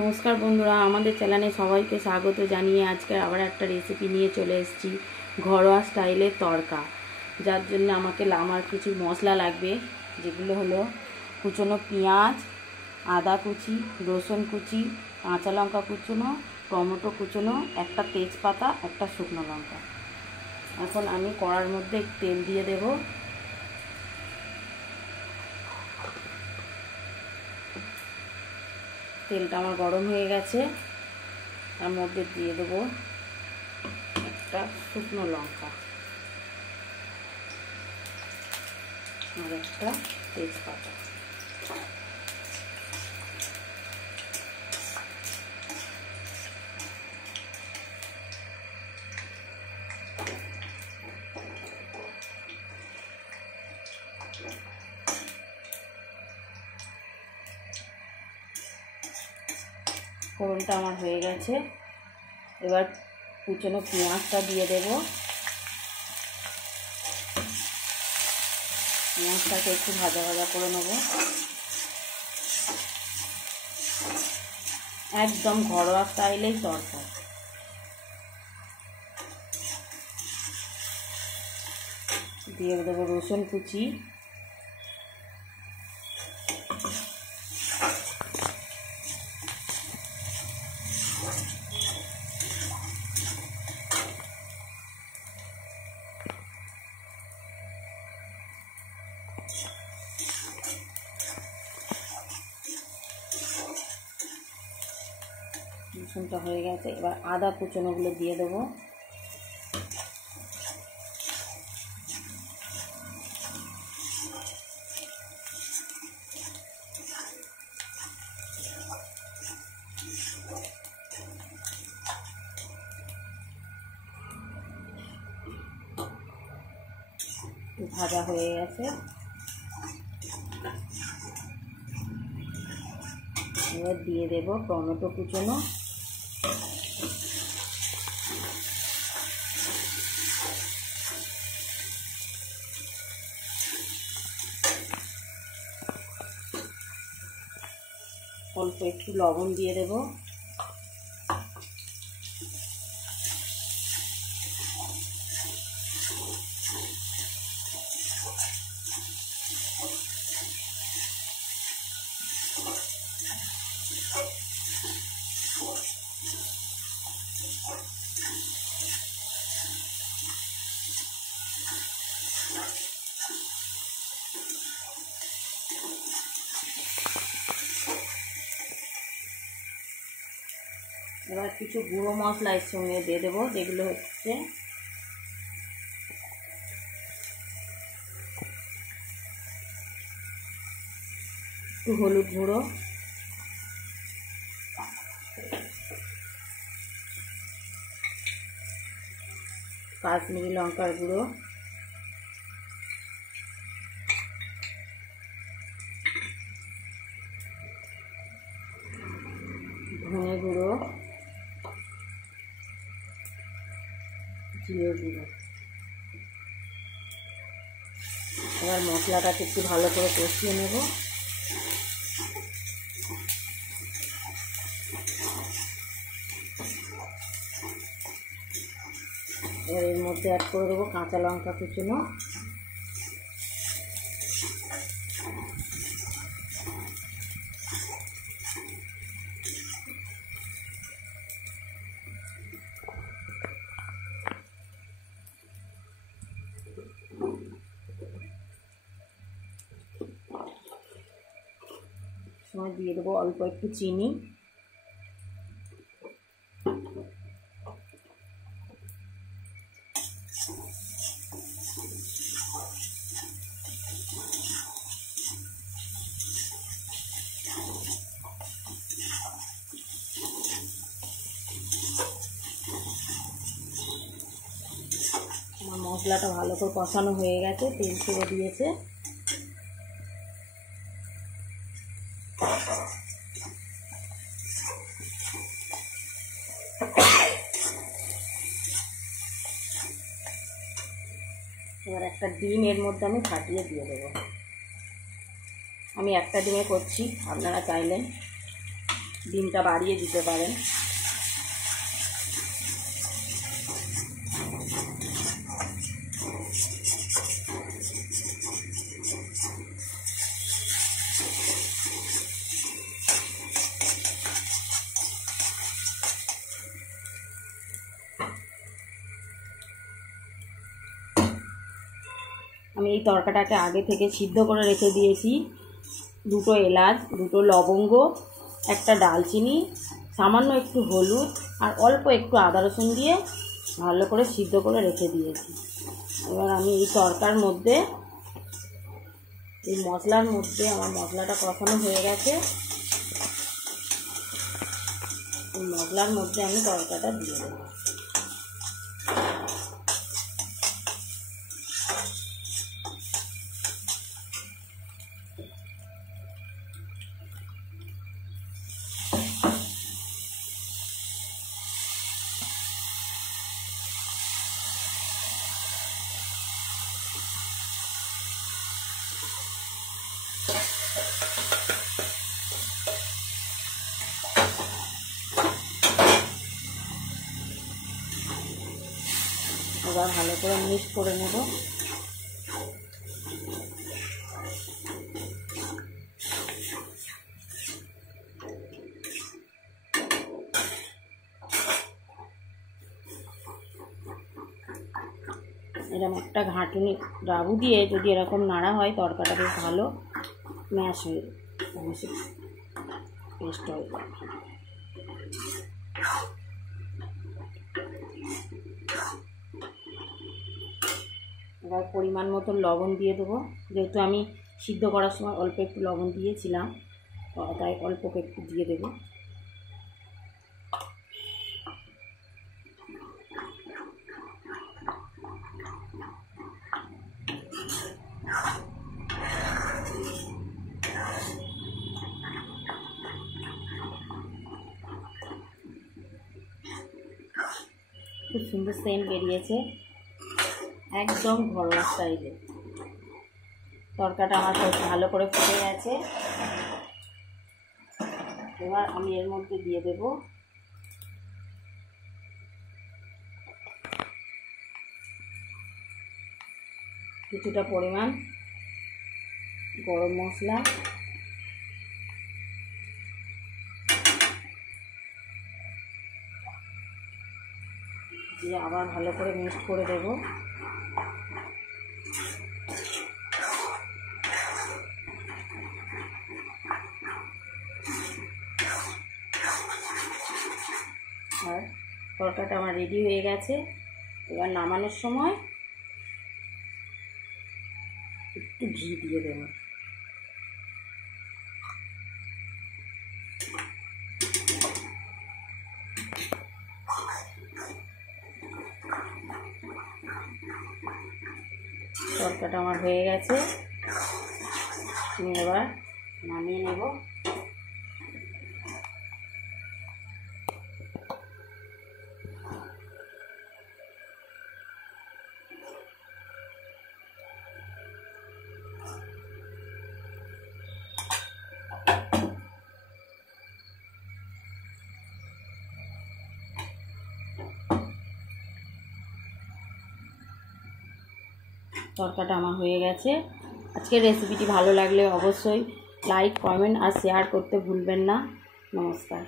নমস্কার বন্ধুরা, আমাদের চ্যানেলে সবাইকে স্বাগত জানিয়ে আজকে আবার একটা রেসিপি নিয়ে চলে এসেছি, ঘরোয়া স্টাইলের তড়কা। যার জন্য আমাকে আমার কিছু মশলা লাগবে, যেগুলো হলো কুচনো পেঁয়াজ, আদা কুচি, রসুন কুচি, কাঁচা লঙ্কা কুচনো, টমেটো কুচনো, একটা তেজপাতা, একটা শুকনো লঙ্কা। এখন আমি কড়ার মধ্যে তেল দিয়ে দেব। তেলটা আমার গরম হয়ে গেছে, তার মধ্যে দিয়ে দেবো একটা শুকনো লঙ্কা আর একটা তেজপাতা। ফোড়নটা আমার হয়ে গেছে, এবার কুচনো পেঁয়াজটা দিয়ে দেব। পেঁয়াজটাকে একটু ভাজা ভাজা করে নেব। একদম ঘরোয়া স্টাইলেই তড়কা। দিয়ে দেবো রসুন কুচি, রসুনটা হয়ে গেছে, এবার আদা কুচনোগুলো দিয়ে দেবো। ভাজা হয়ে গেছে, এবার দিয়ে দেব টমেটো কুচনো, অল্প একটু লবণ দিয়ে দেব, এবার কিছু গুঁড়ো মশলা এর সঙ্গে দিয়ে দেবো, যেগুলো হচ্ছে একটু হলুদ গুঁড়ো, কাশ্মীরি লঙ্কার গুঁড়ো, ধনে গুঁড়ো, জিরে গুঁড়ো। এবার মশলাটাকে একটু ভালো করে কষিয়ে নেব। এবার এর মধ্যে অ্যাড করে দেবো কাঁচা লঙ্কা কুচনো, সময় দিয়ে দেবো অল্প একটু চিনি, আমার মশলাটা ভালো করে কষানো হয়ে গেছে, তেল ছেড়ে দিয়েছে। এবার একটা ডিম এর মধ্যে আমি ফাটিয়ে দিয়ে দেবো। আমি একটা ডিমে করছি, আপনারা চাইলেন ডিমটা বাড়িয়ে দিতে পারেন। আমি এই তরকাটাকে আগে থেকে সিদ্ধ করে রেখে দিয়েছি। 2টো এলাচ, 2টো লবঙ্গ, একটা ডালচিনি, সামান্য একটু হলুদ আর অল্প একটু আদা রসুন দিয়ে ভালো করে সিদ্ধ করে রেখে দিয়েছি। এবার আমি এই তরকার মধ্যে, এই মশলার মধ্যে, আমার মশলাটা কষানো হয়ে গেছে, এই মশলার মধ্যে আমি তরকাটা দিয়ে দেবো। এবার ভালো করে মিক্স করে নেব। এরকম একটা ঘাঁটুনি ডাবু দিয়ে যদি এরকম নাড়া হয় তরকাটা বেশ ভালো ম্যাশ হয়ে পেস্ট হয়ে যাবে। এবার পরিমাণ মতন লবণ দিয়ে দেবো, যেহেতু আমি সিদ্ধ করার সময় অল্প একটু লবণ দিয়েছিলাম, তাই অল্প একটু দিয়ে দেবো। খুব সুন্দর সেন্ট বেরিয়েছে, একদম ঘরোয়া স্টাইলে। তরকাটা আমার ভালো করে ফুটে গেছে। এবার আমি এর মধ্যে দিয়ে দেব কিছুটা পরিমাণ গরম মশলা, দিয়ে আবার ভালো করে মিক্স করে দেব। আর তরকাটা আমার রেডি হয়ে গেছে। এবার নামানোর সময় একটু ঘি দিয়ে দেব। তরকাটা আমার হয়ে গেছে, আমি এবার নামিয়ে নেব। তরকাটা আমার হয়ে গেছে। আজকের রেসিপিটি ভালো লাগলে অবশ্যই লাইক, কমেন্ট আর শেয়ার করতে ভুলবেন না। নমস্কার।